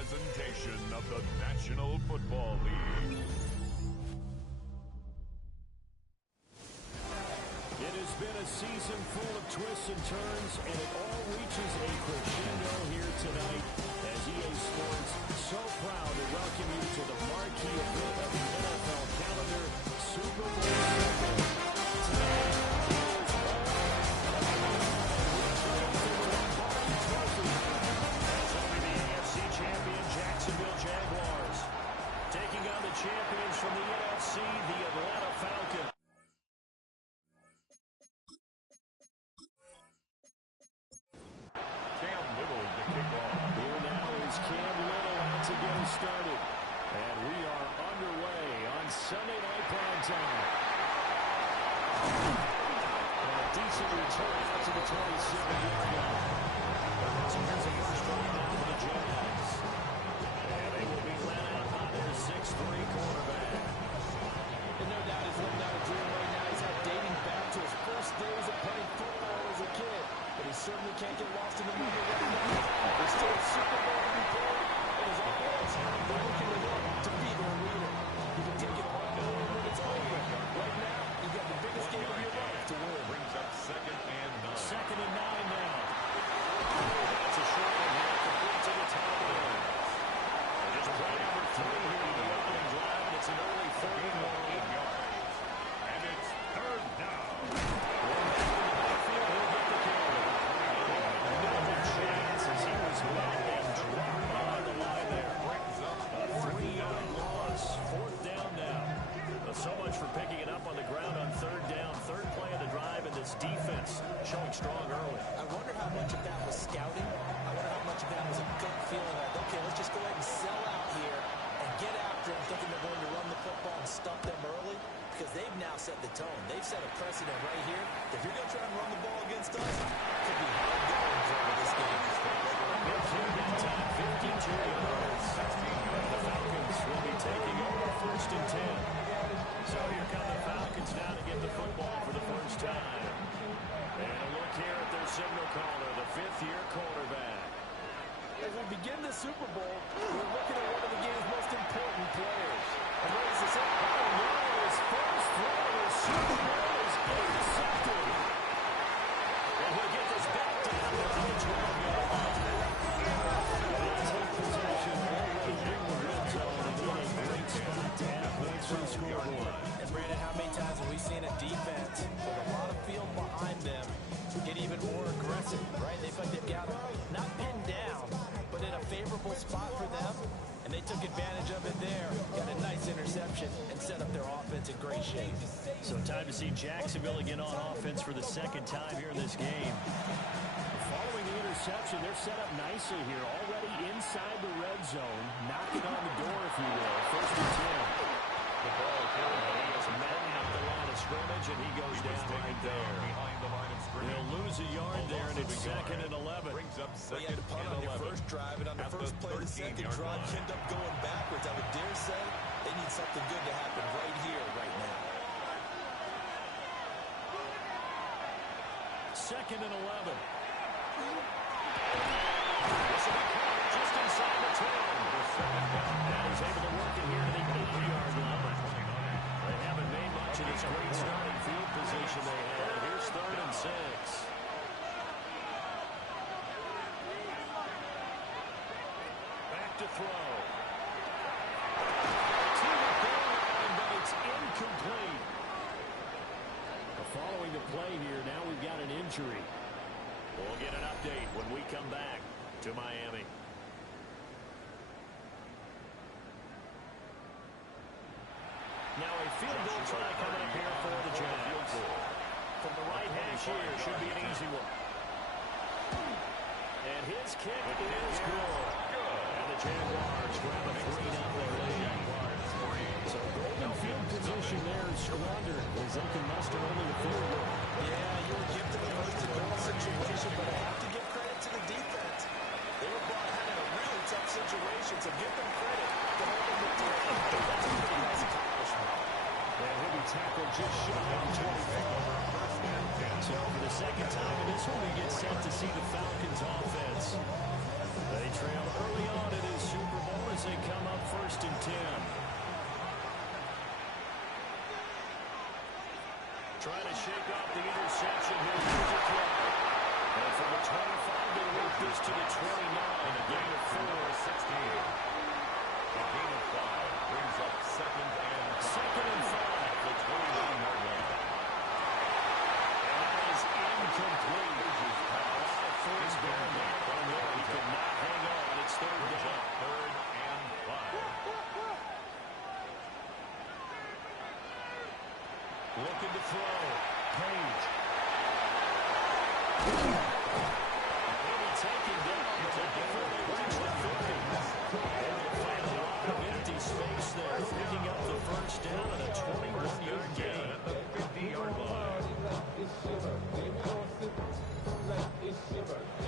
presentation of the National Football League. It has been a season full of twists and turns, and it all reaches a crescendo here tonight as EA Sports so proud to welcome you to the marquee event of the NFL calendar, Super Bowl Sunday. Tonight is all that's over the AFC champion Jacksonville Jaguars, taking on the champions from the NFC, the Atlanta Falcons. Started, and we are underway on Sunday Night Prime Time. And a decent return out to the 27-yard line. So here's a first down now for the Jags. And they will be led out by their 6'3" quarterback. And no doubt he's living out a dream right now. He's dating back to his first days of playing football as a kid. But he certainly can't get lost in the moment right now. There's still a Super Bowl to be played. As always, they're looking to win, to beat or lead it. You can take it all the way when it's over. Right now, you got the biggest game of your life to win. Brings up 2nd and 9. 2nd and 9 now. That's a short one here, complete to the top end. Just play number 3 here in the opening drive, and it's an early 3rd and 1. And it's 3rd down. One back in the backfield, he'll get the carry. Another chance as he was met and dropped behind the line there. A 3-yard loss. 4th down now. So much for picking it up on the ground on 3rd down. 3rd play of the drive, and this defense showing strong early. I wonder how much of that was scouting. I wonder how much of that was a gut feeling that, okay, let's just go ahead and sell out here and get after them, thinking they're going to run the football and stump them early, because they've now set the tone. They've set a precedent right here. If you're going to try and run the ball against us, it could be hard going for this game. That time, 52 yards. The Falcons will be taking over 1st and 10. So here come the Falcons now to get the football for the first time. And a look here at their signal caller, the 5th-year quarterback. As we begin the Super Bowl, we're looking at one of the game's most important players. And what is this? His first throw of the Super Bowl is intercepted. And he'll get this back down to the 12-yard line. Take possession already in the red zone and in a great spot to add points for the scoreboard. And Brandon, how many times have we seen a defense with a lot of field behind them get even more aggressive, right? They feel like they've got them not pinned down, but in a favorable spot for them, and they took advantage of it there, got a nice interception, and set up their offense in great shape. So time to see Jacksonville again on offense for the 2nd time here in this game. Following the interception, they're set up nicely here, already inside the red zone, knocking on the door, if you will. 1st and 10. The ball carried. He has Madden up the line of scrimmage, and he goes down right there. Behind the line of scrimmage. They'll lose a yard there, and it's 2nd and 11. Brings up 2nd you had to punt on your first drive, and on the first play of the second drive, you end up going backwards. I would dare say they need something good to happen right here, right now. 2nd and 11. This will be caught just inside the 10. And he's able to work it here to the 80-yard line. They haven't made much of this great starting field position they had. Here's 3rd and 6. Back to throw. To the goal line, but it's incomplete. Following the play here, now we've got an injury. We'll get an update when we come back to Miami. Now a field goal try coming up here for the Jags. From the right hash here, should be an easy one. And his kick is good. And the Jaguars grab a 3-0 lead. So golden field position there is squandered as they can muster only a field goal. Yeah, you were gifted a first-and-goal situation, but I have to give credit to the defense. They were brought in a really tough situation, so give them credit to hold them to 3. That's a pretty nice accomplishment. And he'll be tackled just shy of 24. So for the 2nd time in this one, we get set to see the Falcons offense. They trail early on in his Super Bowl as they come up 1st and 10. Trying to shake off the interception here. And from the 25, they work this to the 29. A gain of 4. 16. A gain of 5 brings up 2nd and 5. 2nd and 5. The 21-yard line. And that is incomplete. First down there. From there, he could not hang on. It's 3rd down. 3rd and 5. Looking to throw. Page. Maybe taken down before they reach the 50. And they find a lot of empty space there, picking up the first down and a 21-yard gain. At the 50-yard line. He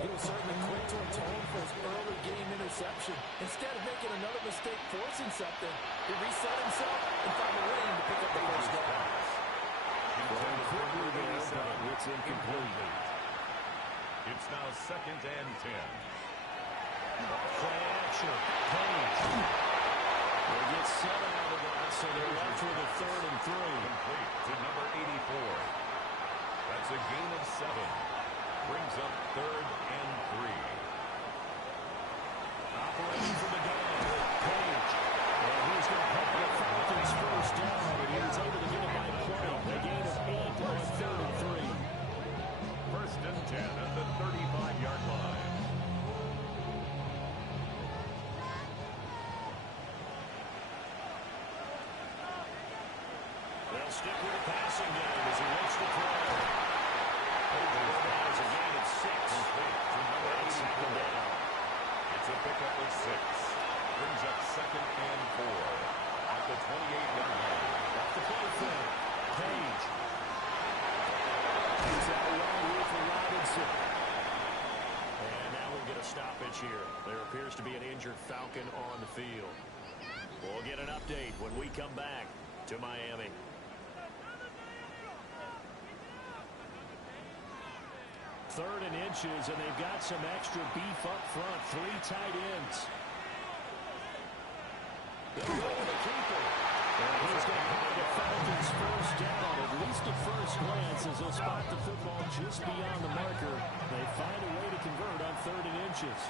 was certainly quick to atone for his early game interception. Instead of making another mistake forcing something, he reset himself and found a lane to pick up the first down. Quickly there, but it's incomplete. It's now 2nd and 10. Play action. Page. They get 7 out of that, so they're left with a 3rd and 3. Complete to number 84. That's a gain of 7. Brings up 3rd and 3. Operating for the gun. Page. And he's going to help the Falcons first down. And he was able to get it by play. A gain of 8 on 3rd and 3. 1st and 10 at the 35-yard line. They'll stick with the passing game as he looks to throw. That is a gain of 6. Complete to number 84. Down. It's a pickup of 6. Brings up 2nd and 4 at the 28-yard line. Off the play fake. Page. He's out wide here for Robinson. And now we'll get a stoppage here. There appears to be an injured Falcon on the field. We'll get an update when we come back to Miami. Third and inches, and they've got some extra beef up front. 3 tight ends. They'll go to the keeper. And he's going to have the Falcons first down, at least at first glance, as they'll spot the football just beyond the marker. They find a way to convert on 3rd and inches.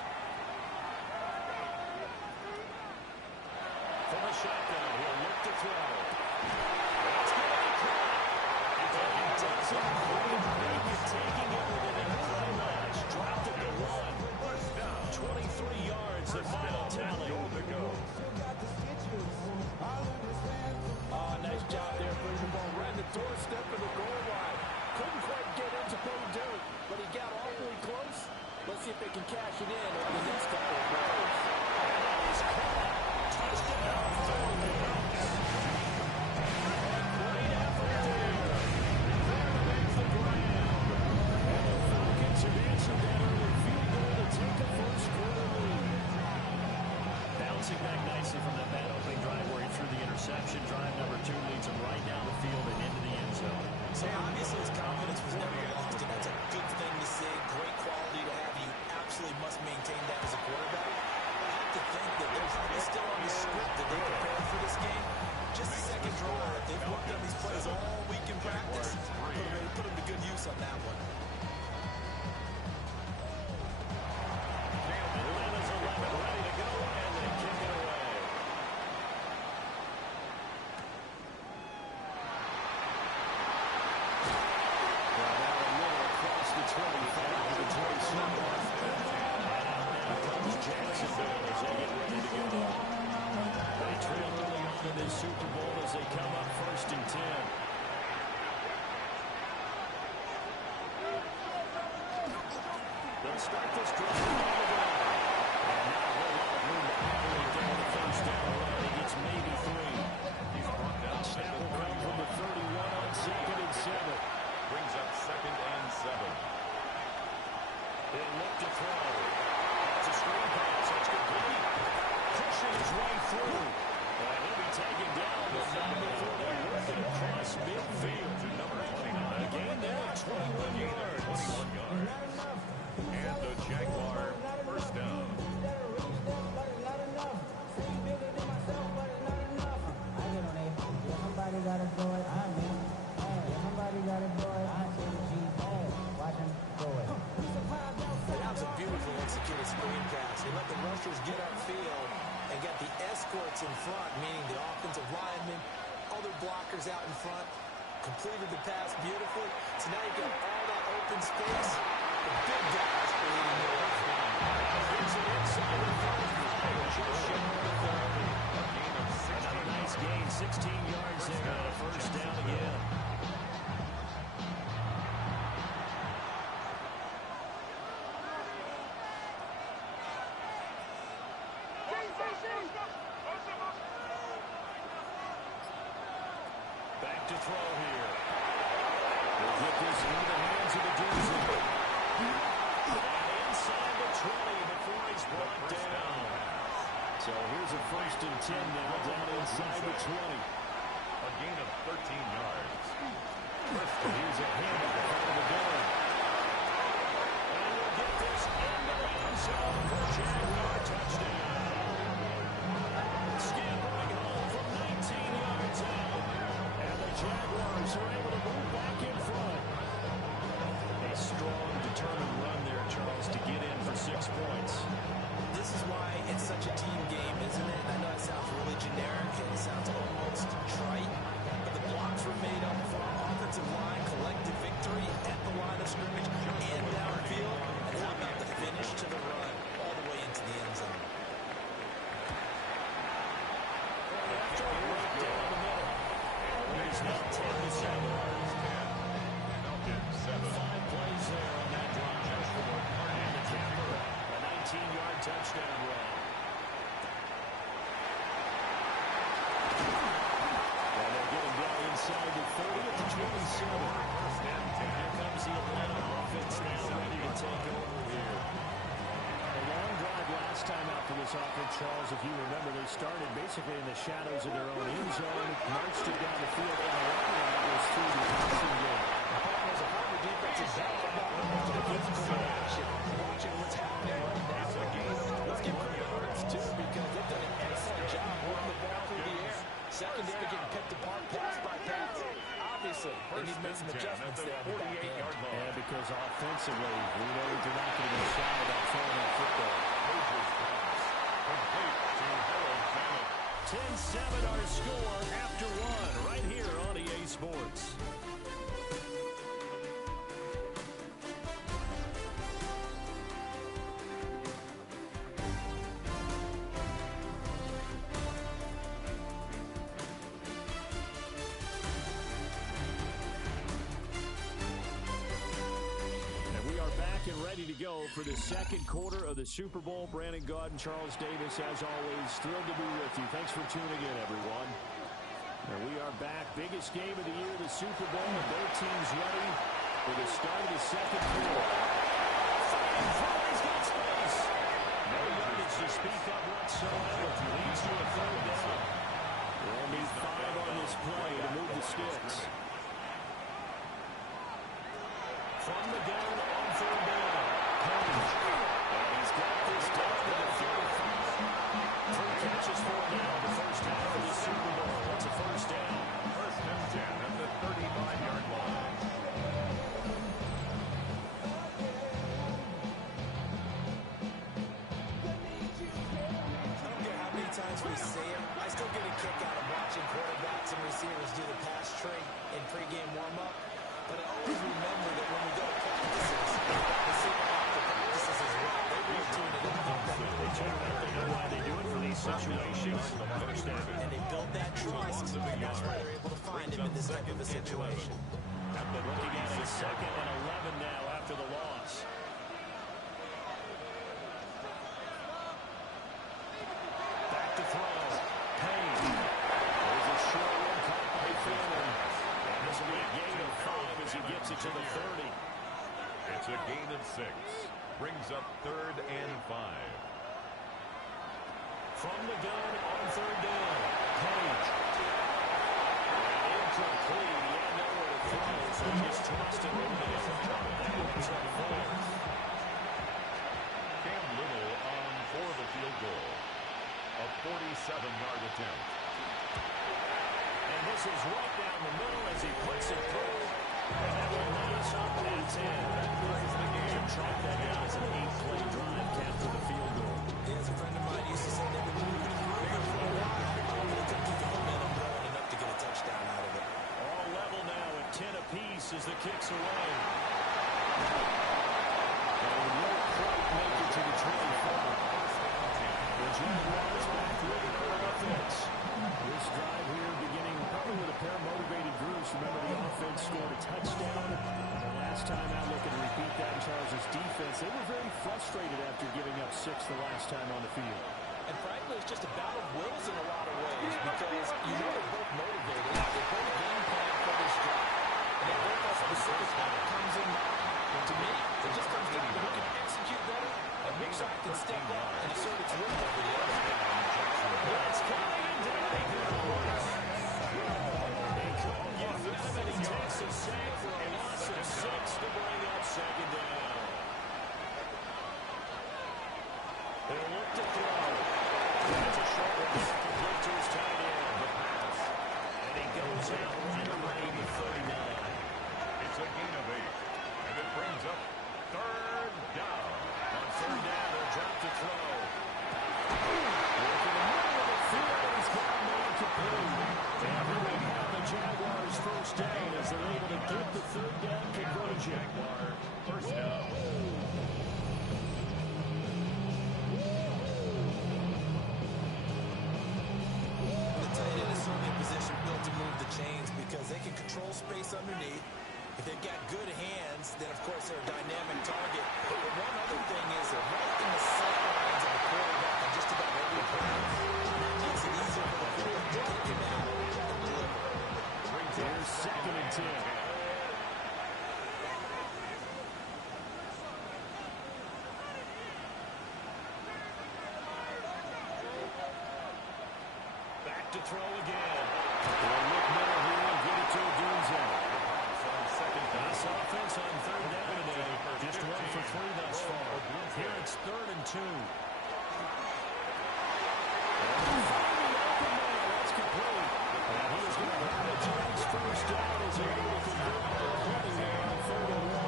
From the shotgun, he'll look to throw. That's going to be caught. And he doesn't quite make it, taking it within a climax. Dropped at the 1. 23 yards, the final tally. Nice job there, pushing the ball right in the doorstep of the goal line. Couldn't quite get into pay dirt, but he got awfully close. Let's see if they can cash it in over the next couple of rounds. And that is caught. Touchdown, Falcons. Great effort there. There makes the ground. And the Falcons have answered that early field goal to take a first-quarter lead. Bouncing back nicely from that bad opening drive where he threw the interception. Drive number 2 leads him right down the field and into the end zone. So obviously his confidence was never lost, and that's a good thing to see. Great quality to have. You absolutely must maintain that as a quarterback. I have to think that they're probably still on the script that they prepared for this game. Just a second drive. They've worked on these plays all week in practice. Put them to good use on that one. Atlanta's 11 ready to go, and they kick it away. The 25 to the 27. And out now comes Jacksonville as they get ready to go. They trail early on in this Super Bowl as they come up 1st and 10. They'll start this drive on the ground. And not a whole lot of room to operate there on the first down run. He gets maybe 3. He's brought down. Snap will come from the 31 on 2nd and 7. Brings up 2nd and 7. They look to throw. It's a screen pass. That's complete. Pushing his way through. And he'll be taken down, but not before they work it across midfield. To number 29. A gain there of 21 yards. 21 yards. And the Jaguar got it, boy. I mean, hey, somebody got it, boy. I say the G. Hey, watch him go it. That was a beautiful executed screen pass. He let the rushers get upfield and got the escorts in front, meaning the offensive linemen, other blockers out in front, completed the pass beautifully. So now you got all that open space. The big guys leading the way. Here's it inside the 35. Just shy of the 30. Another nice gain, 16 yards there, and a first down again. Back to throw here. We'll get this into the hands of the Doozy. And inside the 20 before he's brought down. So here's a 1st and 10 now down inside the 20. A gain of 13 yards. And here's a handoff out of the gun. And we'll get this into the end zone for Jaguar touchdown. Scampering home from 19 yards out. And the Jaguars are able to move back in front. A strong, determined run there, Charles, to get in for 6 points. This is why it's such a team game, isn't it? I know it sounds really generic and it sounds almost trite, but the blocks were made up for offensive line, collective victory at the line of scrimmage and downfield. And how about the finish to the run all the way into the end zone? After a break down the middle. It is now 10-7. Falcons 7. 5 plays there on that drive. And the Capper, a 19-yard touchdown run. And they'll get him down inside the 30 at the 27. Here comes the Atlanta offense now ready to take over here. A long drive last time out for this offense, Charles. If you remember, they started basically in the shadows of their own end zone, marched it down the field, and the long drive was through the passing game. There's a harder defensive back watching the physical action, watching what's happening right now. Let's give credit to Hurts, too, because they've done an excellent job running the ball through the air. Secondary getting picked apart pass by pass. Obviously, they need to make some adjustments there on the back end. Yeah, because offensively, we know that they're not going to be shy about throwing that football. Complete to Harold Bennett. 10-7 our score after 1 right here on EA Sports. Ready to go for the second quarter of the Super Bowl. Brandon Gaudin, Charles Davis, as always, thrilled to be with you. Thanks for tuning in, everyone. And we are back. Biggest game of the year, the Super Bowl, and both teams ready for the start of the second quarter. He's got space. No yardage to speak of whatsoever. Leads to a 3rd down. They'll need 5 on this play to move the sticks. From the gun on 3rd down. And he's got this down to the 35. 3 catches for him now in the first half of the Super Bowl. That's a first down. 1st and 10 at the 35-yard line. I don't care how many times we say it, I still get a kick out of watching quarterbacks and receivers do the pass trade in pregame warm-up. But I always remember that when we go to practices, we see them after practices as well. They really tune it up. They know why they do it for these situations. And they build that trust, and that's why they're able to find him in this type of a situation. Looking at it, 2nd and 11 now after the loss. Back to throw. Payne. There's a short one caught by Finn. And this will be a gain of 5 as he gets it to the 30. It's a gain of 6. Brings up 3rd and 5. From the gun on 3rd down. Page. And incomplete. He had nowhere to throw, so just trusted him there. That opens up 4th. Cam Little on for the field goal. A 47-yard attempt. And this passes right down the middle as he puts it through. And that will lead us up at 10. That plays the game. Track that down as an 8-play drive capped with a field goal. Yeah, as a friend of mine used to say, they've been moving and grooving for a while. They couldn't keep the momentum going enough to get a touchdown out of it. All level now at 10 apiece as the kick's away. And won't quite make it to the 24. The Jaguars back with it on offense. This drive here beginning probably with a pair of motivated groups. Remember, the offense scored a touchdown. And the last time out, looking to repeat that in Charles' defense. They were very frustrated after giving up 6 the last time on the field. And frankly, it's just a battle of wills in a lot of ways because you know they're both motivated. They're both game plan for this drive. And they both have specific outcomes in mind. And to me, it just comes down to who can execute better and which side can step up and assert its will over the other. It's coming and down he goes. They couldn't get rid of it. He takes a sack for a loss of 6 to bring up second down. They'll look to throw. That's a short one. Complete to his tight end. The pass. And he goes out right away to 39. It's a gain of 8. And it brings up third down. On third down, they'll drop to throw. Working the middle of the field. He's got a man complete. And here we have the Jaguars first down as they're able to get the third down conversion. Jaguars first down. The tight end is certainly a position built to move the chains because they can control space underneath. If they've got good hands, then of course they're a dynamic target. But one other thing is they're right in the sidelines of the quarterback on just about every play. That makes it easier for the quarterback to kick him out and deliver. Here's second and 10. Back to throw again. They'll look middle here and get it to Odunze. This offense on third down today. Just 1 for 3 thus far. Here it's 3rd and 2. And finally open man. That's complete. And he is going to have a chance first down as they're able to convert their running there on 3rd and 1.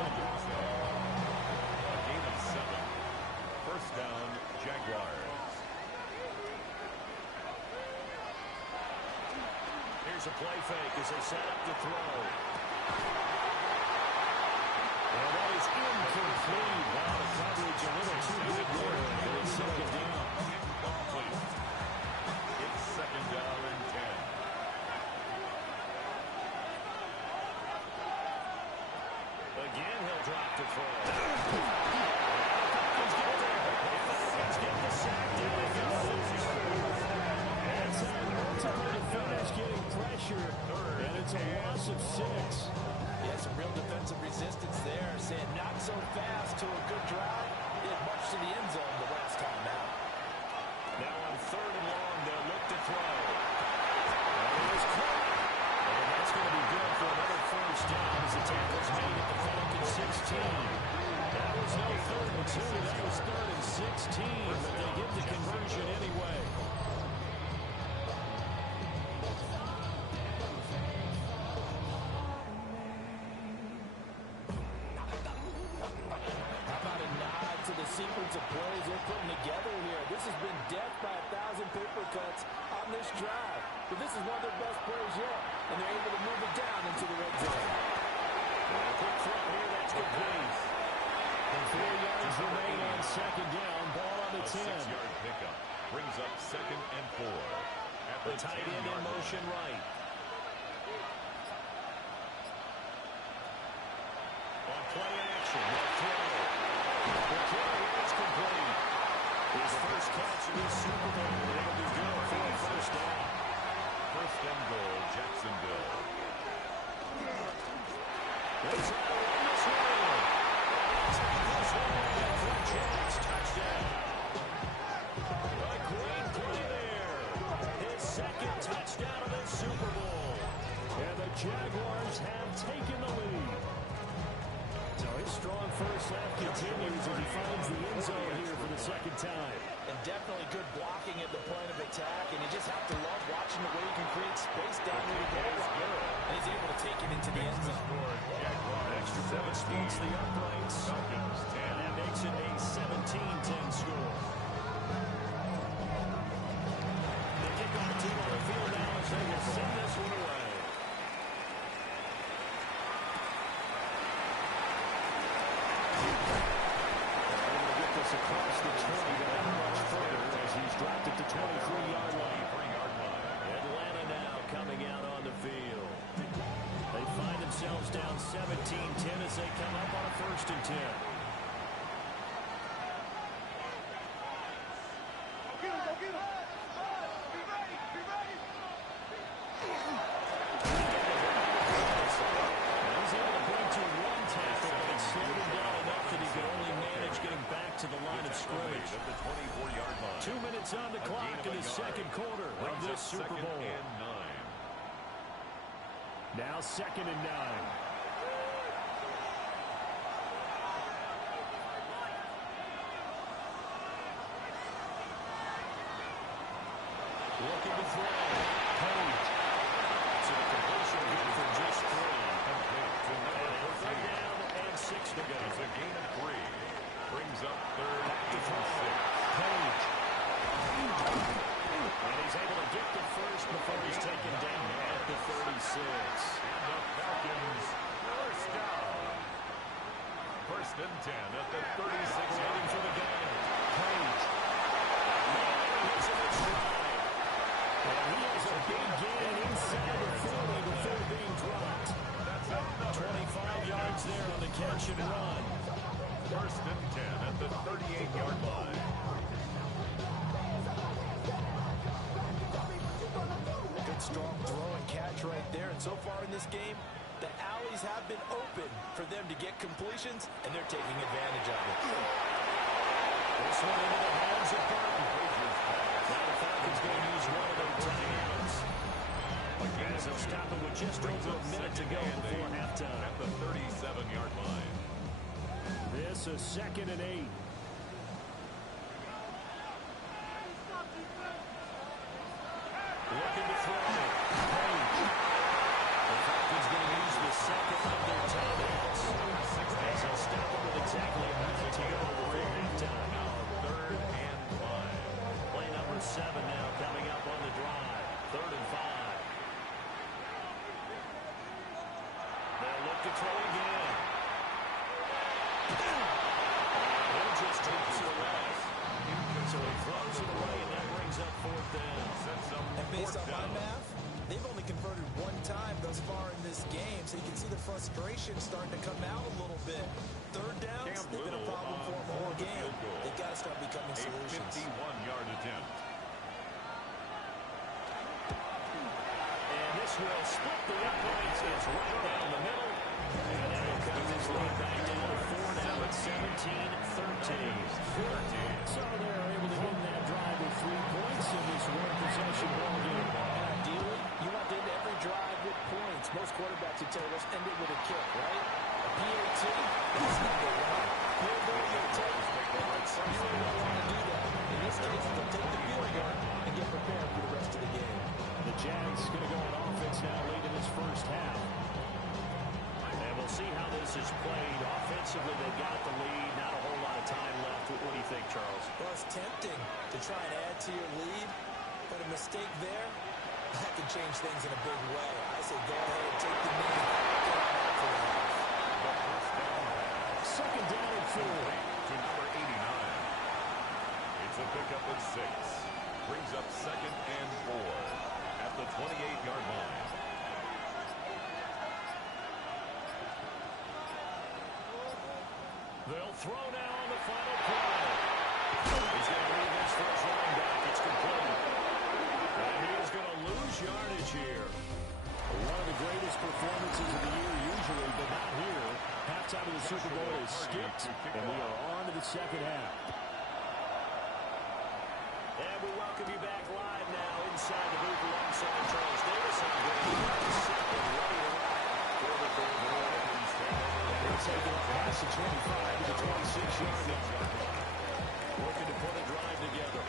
A gain of 7. First down, Jaguars. Here's a play fake as they set up to throw. And that is incomplete. Wow, the coverage a little too good there. And it's second down. Complete. It's second down and 10. Again, he'll drop to throw. Falcons get there. The Falcons get the sack. Down it goes. And so ultimately the finish getting pressure. And it's a loss of 6. Yeah, some real defensive resistance there. Saying not so fast to a good drive. It marched to the end zone the last time out. Now on 3rd and long, they'll look to throw. And it is caught. And that's going to be good for another first down as the tackle's made at the Falcons 16. That was no 3rd and 2. That was 3rd and 16. But they get the conversion anyway. How about a nod to the sequence of plays they're putting together here? This has been death by 1,000 paper cuts on this drive. But this is one of their best plays yet, and they're able to move it down into the red zone. Quick throw here, that's complete. And 4 yards remain on second down. Ball on the 10. 6-yard pickup brings up second and 4. At The tight end in motion right. On play action, they'll throw. The carry is complete. His first catch in this Super Bowl. It'll be good for a first down. First and goal, Jacksonville. They try to run this one in. It's a close one for Jags touchdown. A great play there. His second touchdown of this Super Bowl. And the Jaguars have taken the lead. So his strong first half continues as he finds the end zone here for the second time. And definitely good blocking at the point of attack, and you just have to love watching the way he can create space down near the goal line. splits the uprights. Falcons 10. And that makes it a 17-10 score. The kickoff team on the field now as they will send this one away. Across the 20, but not much further as he's dropped it to 23-yard line. Atlanta now coming out on the field. They find themselves down 17-10 as they come up on a 1st and 10. To the line of scrimmage. 2 minutes on the clock in the second quarter of this Super Bowl. Now 2nd and 9. Looking to throw. Page. It's a completion good for just 3. And 3rd down and 6 to go. It's a gain of 3. Brings up 3rd to throw. Page. And he's able to get the first before he's taken down at the 36. And the Falcons first down. 1st and 10 at the 36. Waiting for the gun. Page. Hits him in stride. And he has a big gain inside the 40 before being dropped. That's another 25 yards there on the catch and run. 1st and 10 at the 38-yard line. Good strong throw and catch right there. And so far in this game, the alleys have been open for them to get completions, and they're taking advantage of it. This one into the hands of Burton. Now the Falcons going to use one of their timeouts. As they'll stop it with just over a minute to go before halftime. At the 37-yard line. This is 2nd and 8. Looking to throw. Page. The Falcons going to use the 2nd of their timeouts. As they'll stop it with exactly a minute to go before halftime. Now 3rd and 5. Play number 7 now coming up on the drive. 3rd and 5. They'll look to throw again. He just takes it away. So he throws it away, and that brings up 4th down. And based on my math, they've only converted 1 time thus far in this game, so you can see the frustration starting to come out a little bit. 3rd downs, they've been a problem for them all game. They've got to start becoming solutions. 51-yard attempt. And this will split the uprights. It's right down the middle. And that will cut this lead back down to 4 now at 17-13. So they're able to win that drive with 3 points in this one-possession ball game. And ideally, you want to end every drive with points. Most quarterbacks would tell us end it with a kick, right? A PAT, that's number 1. Field goal, you'll take points. You really don't want to do that. In this case, they'll take the field goal and get prepared for the rest of the game. The Jags going to go on offense now late in this first half. And we'll see how this is played. Offensively, they got the lead. Not a whole lot of time left. What do you think, Charles? Well, it's tempting to try and add to your lead, but a mistake there, that can change things in a big way. I say go ahead and take the lead. Get on out for the half. 2nd down and 4. To number 89. It's a pickup of 6. Brings up 2nd and 4 at the 28-yard line. They'll throw now on the final play. He's going to leave this for his running back. It's complete. And he is going to lose yardage here. One of the greatest performances of the year usually, but not here. Halftime of the Super Bowl is skipped, and we are on to the second half. And we welcome you back live now inside the booth alongside Charles Davis. I'm ready to rock for the third quarter. They're taking it past the 25 to the 26-yard line. Looking to put a drive together.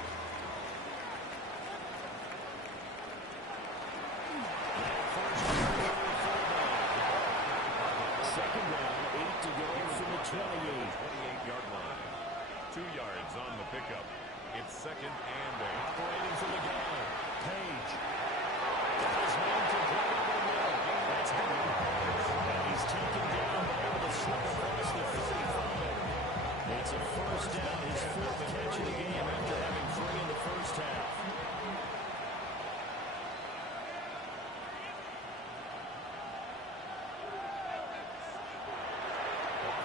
Now first down, 2nd down, 8 to go 28. 28-yard line. 2 yards on the pickup. It's second and 8. Operating from the gun. Page. Got his man complete over the middle. That's good. And he's taken down by able to slip across the 35. It's a first down, his 4th catch of the game after having 3 in the first half.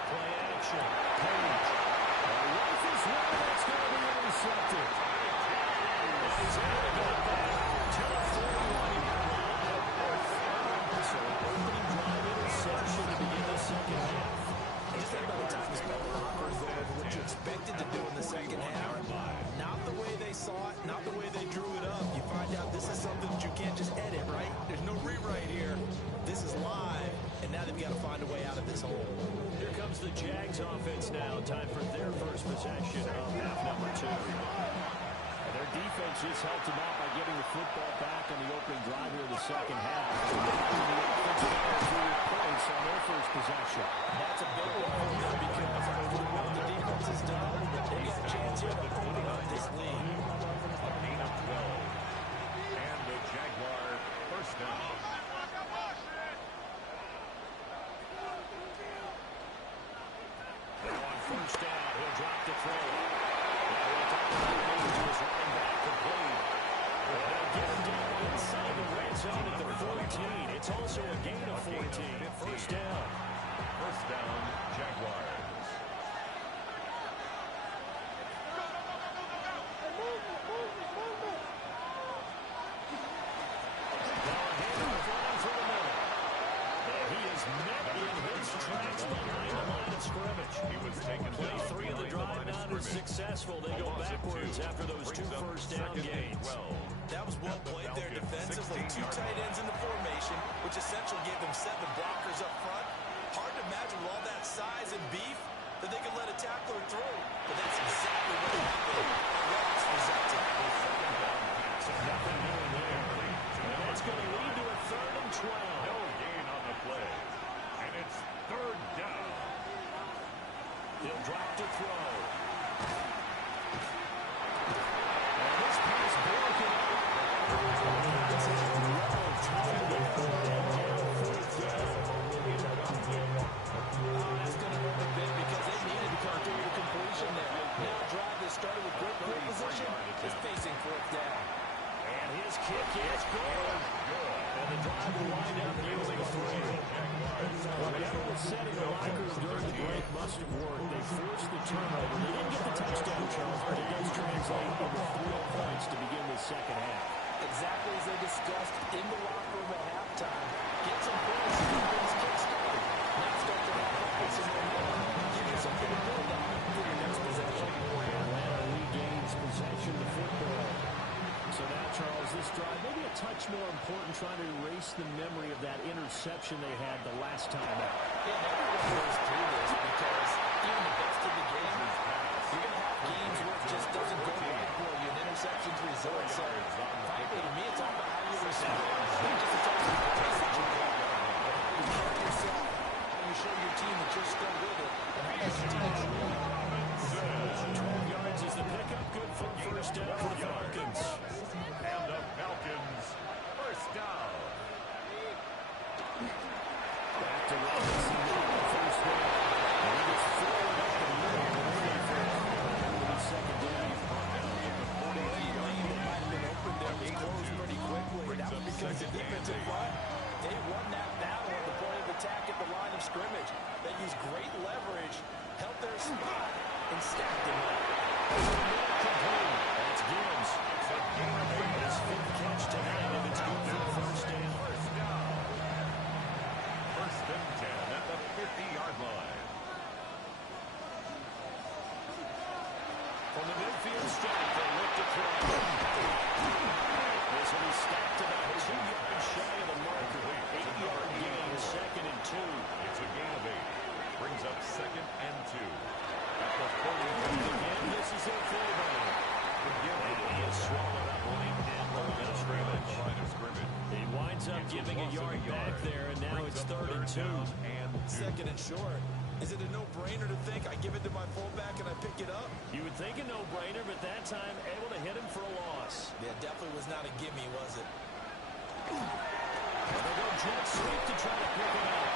Play action. Page. Rifles one. That's going to be intercepted. He's able to get back to the 41-yard line. So an opening drive interception to begin the second half. Just think about the time you spent in the locker room going over what you expected to do in the second half. Not the way they saw it, not the way they drew it up. You find out this is something that you can't just edit, right? There's no rewrite here. This is live, and now they've got to find a way out of this hole. Here comes the Jags offense now. Time for their first possession of half number 2. And their defense just helped them out by getting the football back on the opening drive here in the second half. And the offensive error through points on their first possession. That's a big one for them because with what the defense has done, they got a chance here to open up this lead. A gain of 12. And the Jaguar first down. First down, he'll drop the throw. Now he'll drop the throw to his running back complete. They'll get him down inside the red zone at the 14. It's also a gain of 14. First down. First down, Jaguars. Successful. They go backwards after those 2 first down gains. That was well played there defensively. 2 tight ends in the formation, which essentially gave them 7 blockers up front. Hard to imagine with all that size and beef that they could let a tackler through. But that's exactly what happened. Loss resulted. So nothing new there. And that's going to lead to a 3rd and 12. No gain on the play. And it's 3rd down. He'll drop to throw. And this pass broken up. It's a That's going to hurt a bit because they needed to come through the completion there. Now a drive that started with great field position is facing 4th down. And his kick is good. And the drive will wind up yielding 3. Whatever was said in the locker room during the break must have worked. They forced the turnover. They didn't get the touchdown, Charles, but it does translate into 3 points to begin the second half. Exactly as they discussed in the locker room at halftime. Get some points and keep this kick started. Now start to wrap up with some momentum. Give you something to build on for your next possession. Atlanta regains possession of the football. So now, Charles, this drive maybe a touch more important, trying to erase the memory of that interception they had the last time out. Yeah, everyone goes through this because even the best of the game, you're going to have games where it just doesn't go right for you, and interceptions result. So, frankly, to me, it's all about how you respond. Not just the types of plays that you make, but how you carry yourself, how you show your team that you're still with it, and how you continue to win. 12 yards is the pickup. Good for first down for the Falcons. And the Falcons first down. Back to Robinson. First down. And he gets forward up the middle. Second down. Might have been open there, was closed pretty quickly. That was because the defensive front, they won that battle at the point of attack at the line of scrimmage. They used great leverage, held their spot, and stacked them up. That's Gibbs. His 5th catch tonight, and it's good for the first down. First and 10 at the 50-yard line. From the midfield stripe, they look to throw. This one is stacked about 2 yards shy of the marker. 8-yard gain, 2nd and 2. It's a gain of 8. Brings up 2nd and 2. At the 40. Again, this is their fullback. He is swallowed up late down the line of scrimmage. He winds up giving a yard back there, and now it's 3rd and 2. Second and short. Is it a no-brainer to think I give it to my fullback and I pick it up? You would think a no-brainer, but that time able to hit him for a loss. Yeah, definitely was not a gimme, was it? And they'll go jet sweep to try to pick it up.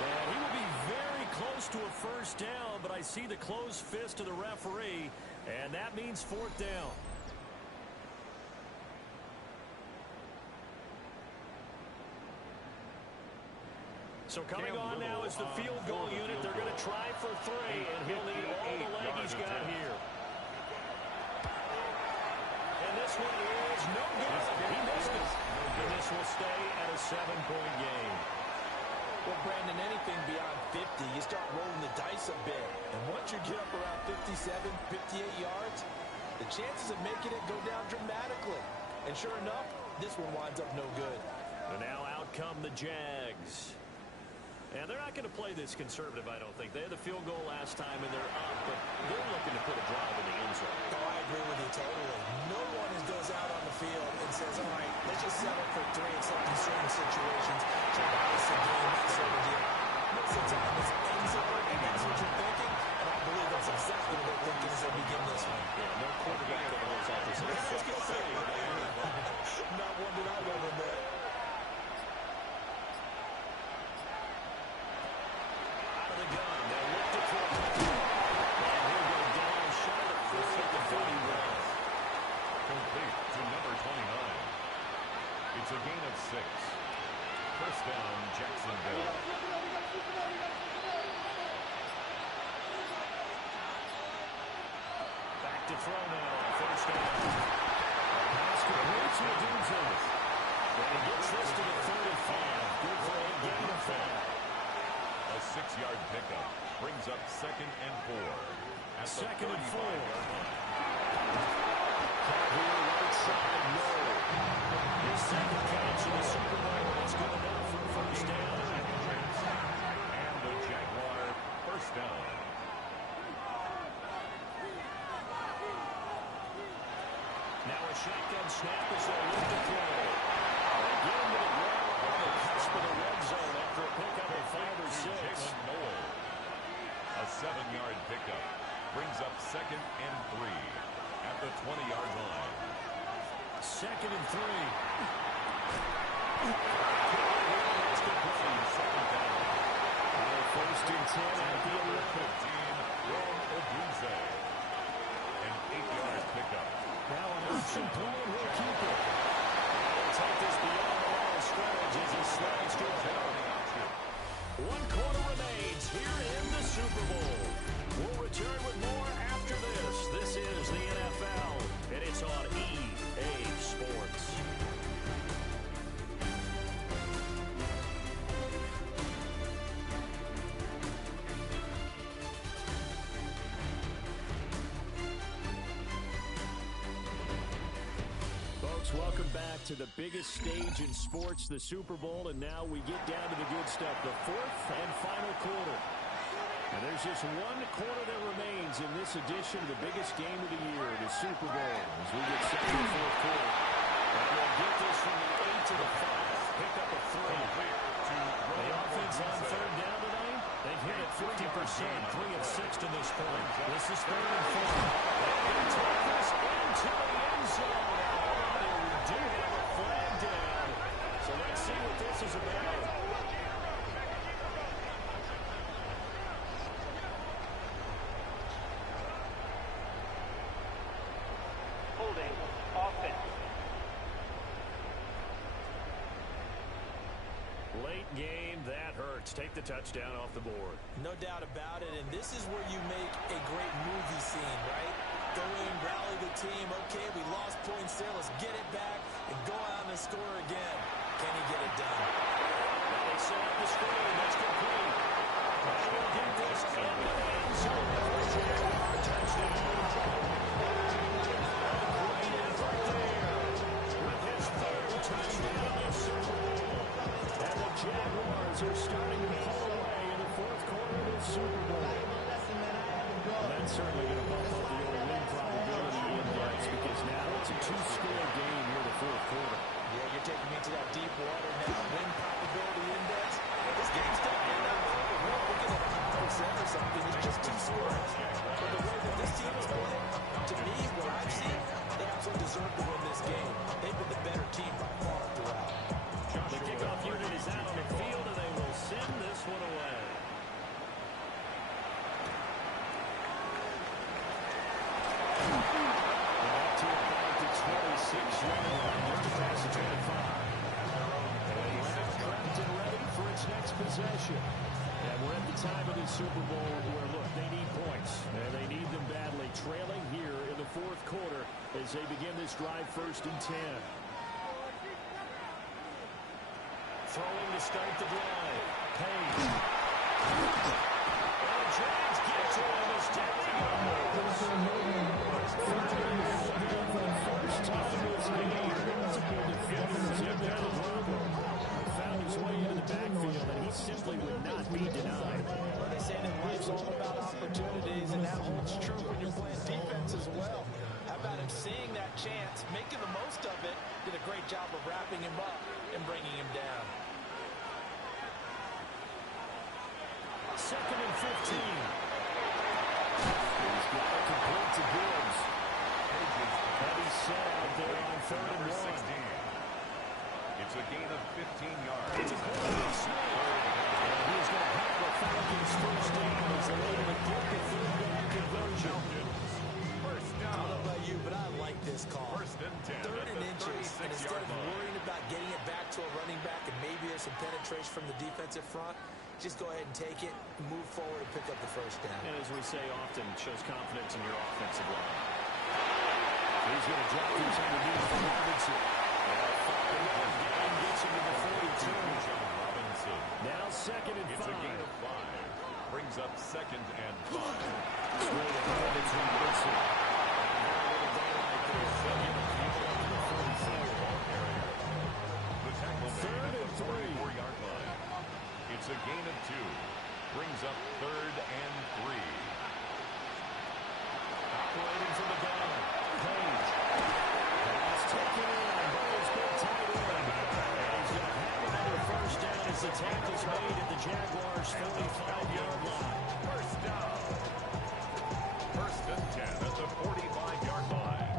And he will be very close to a first down, but I see the closed fist of the referee, and that means fourth down. So coming on now is the field goal unit. They're going to try for three, and he'll need all the leg he's got here. And this one is no good. He missed it. And this will stay at a 7-point game. Well, Brandon, anything beyond 50, you start rolling the dice a bit. And once you get up around 57, 58 yards, the chances of making it go down dramatically. And sure enough, this one winds up no good. And now out come the Jags. And they're not going to play this conservative, I don't think. They had the field goal last time, and they're up, but they're looking to put a drive in the end zone. Oh, I agree with you totally. No one goes out on the field and says, all right, let's just settle for three in some certain situations, try to ice the game, that sort of deal. Most of the time, it's end zone, and that's what you're thinking, and I believe that's exactly what they're thinking as they begin this one. Yeah, no quarterback that knows off this. Not one that I've ever met. Complete to number 29. It's a gain of 6. First down, Jacksonville. Back to throw now. First down. Pass complete to Adunze. And he gets this to the 35. Good for a gain of 5. A 6-yard pickup brings up 2nd and 4. At the 2nd and 4. Here, right side, no. His second catch in the Super Bowl. It's good enough for a first down. And the Jaguar first down. Now a shotgun snap as they look to throw. They get him to the ground on the cusp of the red zone after a pickup of 5 or 6. A 7-yard pickup brings up 2nd and 3. At the 20-yard line. 2nd and 3. It's complete. 2nd down. First and 10 at the 15 from Adunze. An 8-yard pickup. Now an option play, and we'll keep it. He'll take this beyond the line of scrimmage as he slides to the option. 1 quarter remains here in the Super Bowl. We'll return with more after this. This is the NFL, and it's on EA Sports. Folks, welcome back to the biggest stage in sports, the Super Bowl, and now we get down to the good stuff, the 4th and final quarter. And there's just 1 quarter that remains in this edition of the biggest game of the year, the Super Bowl, as we get set to the 4th quarter. And we'll get this from the 8 to the 5, pick up a 3. The offense on 3rd down tonight, they've hit it 50%, 3 of 6 to this point. This is 3rd and 4. And take this into the end zone. We do have a flag down, so let's see what this is about. Late game, that hurts. Take the touchdown off the board. No doubt about it, and this is where you make a great movie scene, right? Go in, rally the team. Okay, we lost points there. Let's get it back and go out and score again. Can he get it done? Now they set up the screen. That's complete. And we'll get this into the end zone. Touchdown. Great effort there with his 3rd touchdown of Super Bowl. And the Jaguars are starting to pull away in the 4th quarter of the Super Bowl. Well, that's certainly going to bump up the old win probability index because now it's a 2-score game here in the 4th quarter. Yeah, you're taking me to that deep water now. Win probability index. This game's still going on. We're looking at a power its next possession. And we're at the time of the Super Bowl where, look, they need points. And they need them badly. Trailing here in the fourth quarter as they begin this drive, 1st and 10. Throwing to start the drive. Payne. And the Jags get to him as down he goes. First time this game. Multiple defenders in there. Found his way into the backfield, and he simply would not be denied. Well, they say that life's all about opportunities, and that holds true when you're playing defense as well. How about him seeing that chance, making the most of it, did a great job of wrapping him up and bringing him down. 2nd and 15. He's got it complete to Gibbs. Heavy set there on 3rd and 1. It's a gain of 15 yards. It's a quarterback sneak. And he's going to have the Falcons' first down as they're able to get the 3rd down conversion. First I don't know down. about you, but I like this call. 1st and 10. 3rd and inches, and instead of line. worrying about getting it back to a running back and maybe there's some penetration from the defensive front, just go ahead and take it, move forward, and pick up the 1st down. And as we say often, it shows confidence in your offensive line. He's going to drop these underneath for Robinson. And gets him to the 42. Robinson. Now 2nd and 5. It's a gain of 5. Brings up 2nd and 5. Straight ahead, it's Robinson. The tackle made at the 44-yard line. It's a gain of 2. Brings up 3rd and 3. Operating from the gun. Page. Pass taken in. Ball's been tight end. And he's going to have another 1st down as the tackle's made at the Jaguars' 45-yard line. First down. 1st and 10 at the 45-yard line.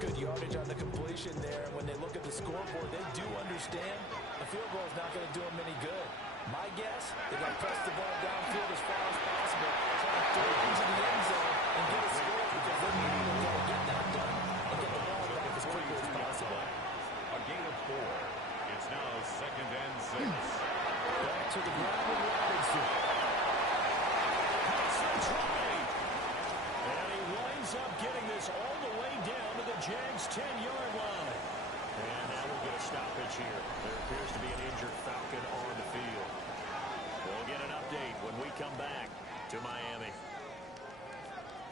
Good yardage on the completion there. When they look at the scoreboard, they do understand a field goal is not going to do them any good. My guess, they're going to press the ball downfield as far as possible, try to throw it into the end zone and get a score because they need to go get that done and get the ball back as quickly as possible. A gain of 4. It's now 2nd and 6. Back to the ground with Robinson. Pass that's right. And he winds up getting this all the way down to the Jags' 10-yard line. And now we'll get a stoppage here. There appears to be an injured Falcon on the field. We'll get an update when we come back to Miami.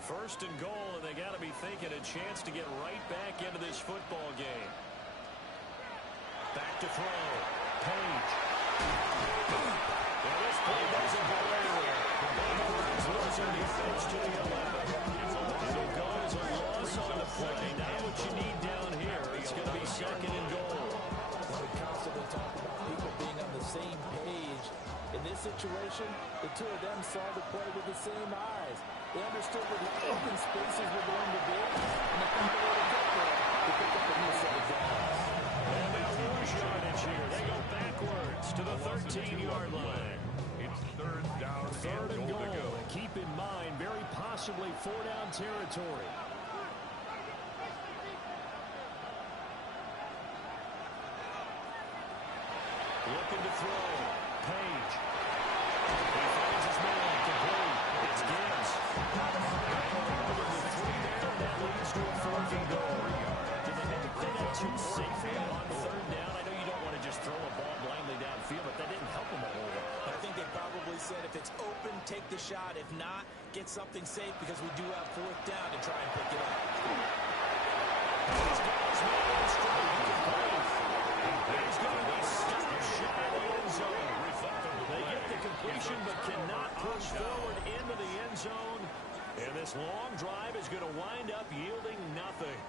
1st and goal, and they got to be thinking a chance to get right back into this football game. Back to throw. Page. And this play doesn't go anywhere. The Bulldogs losing the first to the 11. It'll go as a loss on the play. Now what you need down here, it's going to be 2nd and goal. We constantly talk about people being on the same page. In this situation, the two of them saw the play with the same eyes. They understood what the open spaces were going to be, and they found a way to get there to pick up a new set of downs. And they'll lose yardage here. They go backwards to the 13-yard line. It's 3rd down 3rd and goal to go. goal. And keep in mind, very possibly 4-down territory. Looking to throw. Page. He finds his man. Complete. It's Gibbs. Over the 3 there, and that leads to a 4th and goal. Did they make that too safe on 3rd down? I know you don't want to just throw a ball blindly downfield, but that didn't help them a whole lot. I think they probably said if it's open, take the shot. If not, get something safe because we do have 4th down to try and pick it up. He's got his man straight. He's going to be stopped shy of the end zone. They get the completion but cannot push forward into the end zone. And this long drive is going to wind up yielding nothing.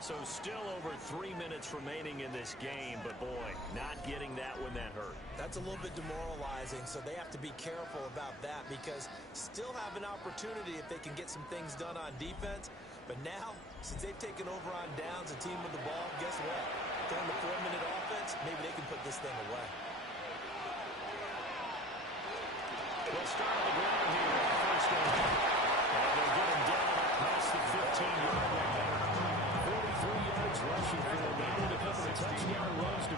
So still over 3 minutes remaining in this game, but boy, not getting that one that hurt. That's a little bit demoralizing, so they have to be careful about that because still have an opportunity if they can get some things done on defense. But now, since they've taken over on downs, a team with the ball, guess what? During the 4-minute offense, maybe they can put this thing away. They'll start on the ground here on 1st down. And they'll get him down past the 15-yard line. 43 yards rushing for him. Now with a couple of touchdown runs to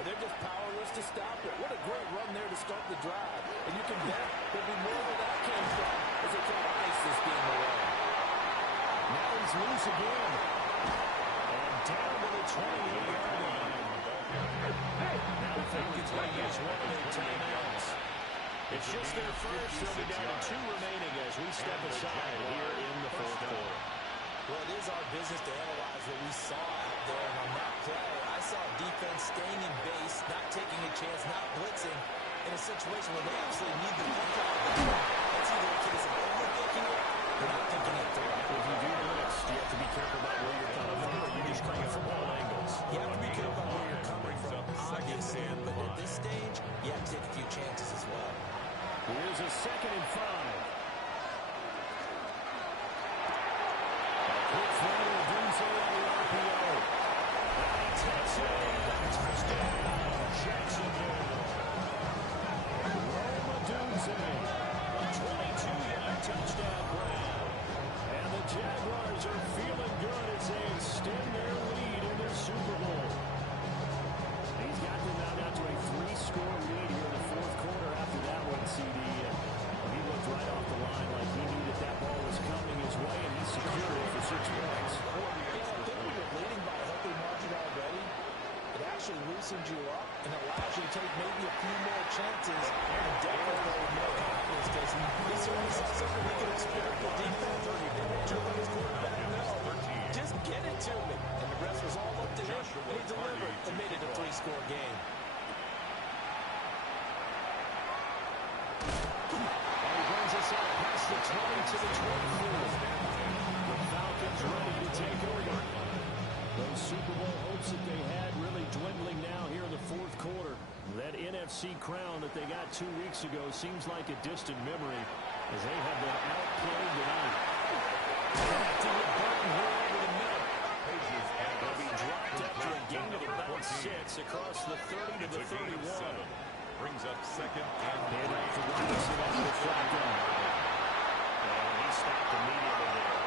but they're just powerless to stop it. What a great run there to start the drive. And you can bet there'll be more where that came from as they try to ice this game away. Now he's loose again. And down to the 28-yard line. Now the Falcons going to use one of their timeouts. It's just their first. They'll be down to 2 remaining as we step aside here in the fourth quarter. Well, it is our business to analyze what we saw out there. And on that play, I saw defense staying in base, not taking a chance, not blitzing in a situation where they actually need the football. That's either a case of overthinking it or not thinking it through. If you do blitz, you have to be careful about where you're coming from. You just come from all angles. You have to be careful about where you're coming from, obviously. But at this stage, you have to take a few chances as well. Here's a 2nd and 5. Quick throw to Dunze on the RPO. And he takes it. Touchdown, Jacksonville. Roma Dunze. 22-yard touchdown grab. And the Jaguars are feeling good as they extend their lead in the Super Bowl. He's got them now down to a 3-score lead here in the fourth quarter after that one, CD. He looked right off the line like he knew that that ball was coming his way, and he secured it for 6 points. I think when you're leading by a healthy margin already, it actually loosens you up and allows you to take maybe a few more chances and definitely more confidence, because he certainly saw something he could exploit the defense. They made sure that his quarterback just get it to me. And the rest was all up to him, and he delivered and made it a 3-score game. And he brings us out past the 20 to the 24. The Falcons ready to take over. Those Super Bowl hopes that they had really dwindling now here in the fourth quarter. That NFC crown that they got 2 weeks ago seems like a distant memory as they have been outplayed tonight. Connecting with Burton here over the middle. They'll be dropped after a gain of about 6 across the 30 to the 31. Brings up 2nd and Handoff to Robinson on the shotgun. And he stopped immediately there.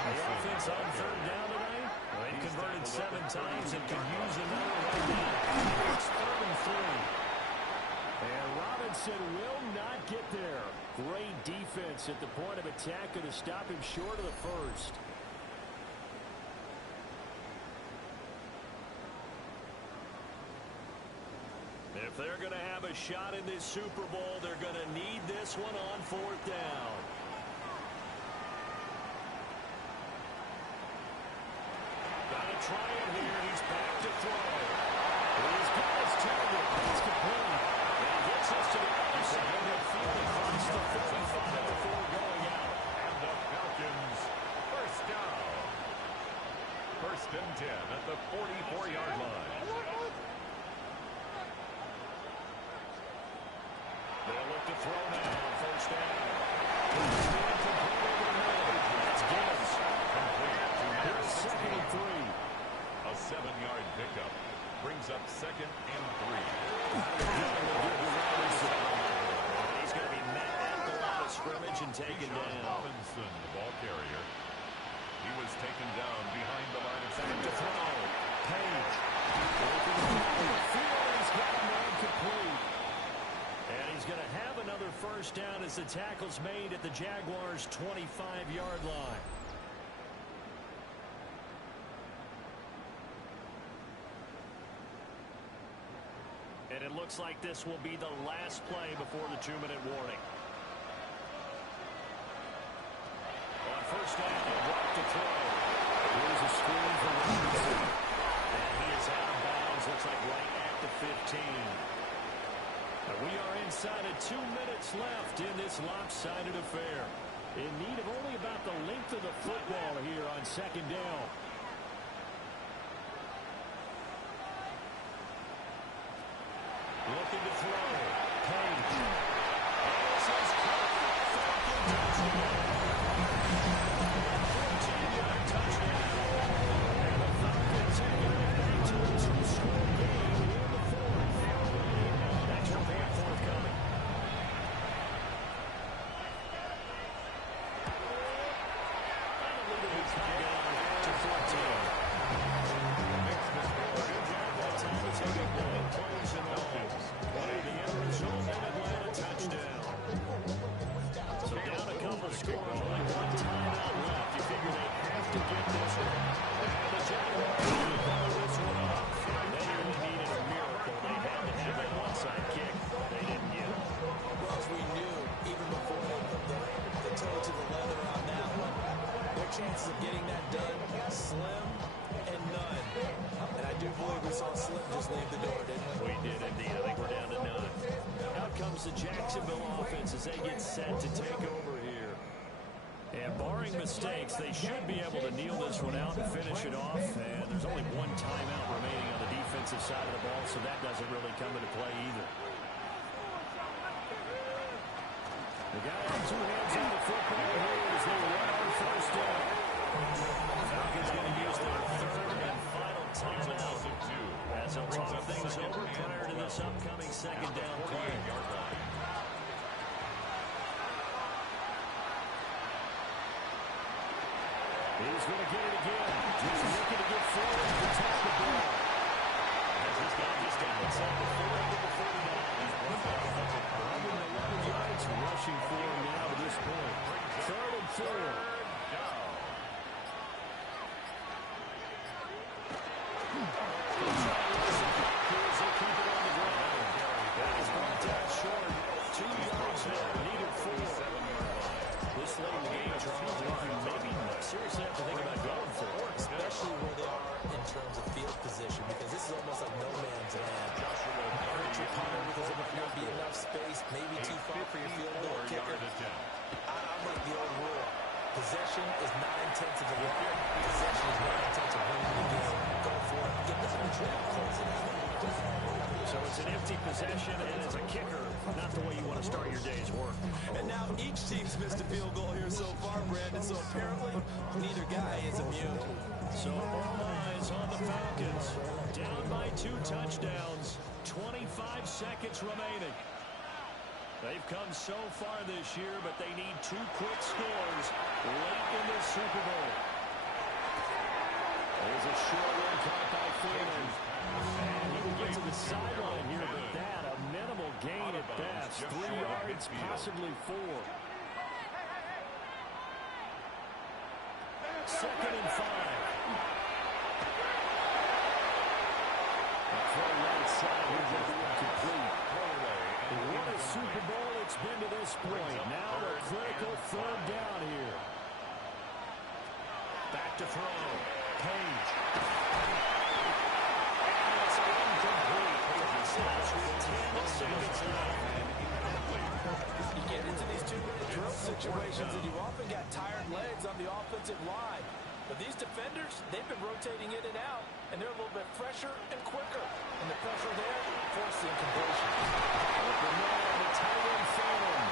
The offense on 3rd down tonight. Well, they've converted 7 times and could use another right now. It's 3rd and 3. And Robinson will not get there. Great defense at the point of attack, going to stop him short of the first. If they're going to have a shot in this Super Bowl, they're going to need this one on 4th down. Got to try it here. He's back to throw. He's got his target. It's complete. And he gets us to the other side of the field across the 45 before going out. And the Falcons first down. 1st and 10 at the 44-yard line. They'll look to throw now. 1st down. That's Gibbs. Here's 2nd and 3. A 7-yard pickup brings up 2nd and 3. He's going to be met at the line of scrimmage and taken down. Robinson, the ball carrier. He was taken down behind the line of Back to scrimmage. throw. Page. He's got a man complete. And he's going to have another 1st down as the tackle's made at the Jaguars' 25-yard line. And it looks like this will be the last play before the 2-minute warning. On 1st down, he'll drop to throw. Here's a screen for Robinson. And he is out of bounds, looks like right at the 15. We are inside of 2 minutes left in this lopsided affair. In need of only about the length of the football here on 2nd down. Looking to throw. Page. This is touchdown. 14-yard touchdown. And the Falcons have got it back to a 2-score game in the 4th. Extra point forthcoming. And the lead is down to 14. That time to take a break. chances of getting that done, slim and none. And I do believe we saw Slim just leave the door, didn't we? We did indeed. I think we're down to none. Out comes the Jacksonville offense as they get set to take over here. And barring mistakes, they should be able to kneel this one out and finish it off. And there's only one timeout remaining on the defensive side of the ball, so that doesn't really come into play either. The guy has two hands on the football here as they run on first down. Falcons going to use their third and final timeout as they'll talk things over prior to this upcoming second down play. He's going to get it again. Just looking to get forward and protect the ball. As he's got this down inside the 40 to the 49. 111 yards rushing for him now to this point. Third and 4. Seriously have to think about going for it, especially where they are in terms of field position, because this is almost like no man's land. Hurt your punter because there might be enough space, maybe too far for your field goal kicker. I'm like the old rule. Possession is 9/10 of the game. Possession is 9/10 of winning the game. Go for it. Get this in the trap. Close it out. So it's an empty possession, and as a kicker, not the way you want to start your day's work. And now each team's missed a field goal here so far, Brandon, so apparently neither guy is immune. So all eyes on the Falcons. Down by 2 touchdowns, 25 seconds remaining. They've come so far this year, but they need 2 quick scores late in the Super Bowl. There's a short one caught by Freeman. And he will get to the sideline here, but that a minimal gain at best. 3 yards, possibly 4. Second and 5. A throw right side here going to be incomplete. What a Super Bowl it's been to this point. Now a critical third down here. Back to throw. Page. And it's incomplete. Snaps with 10 seconds left. You get into these 2-minute drill situations, and you often got tired legs on the offensive line. But these defenders, they've been rotating in and out, and they're a little bit fresher and quicker. And the pressure there forced the incompletion. Open man, the tight end Phantom.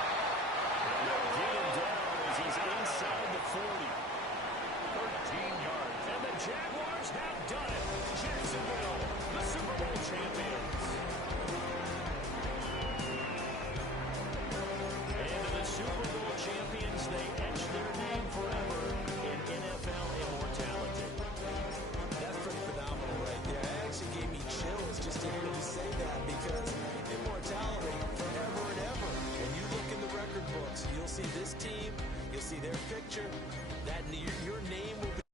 And they'll get him down as he's inside the 40. 13 yards. And the Jaguars have done it. Jacksonville, the Super Bowl champions. And the Super Bowl champions, they etch their name forever in NFL immortality. That's pretty phenomenal right there. It actually gave me chills just to hear you say that, because immortality forever and ever. When you look in the record books, you'll see this team, you'll see their picture, that your name will be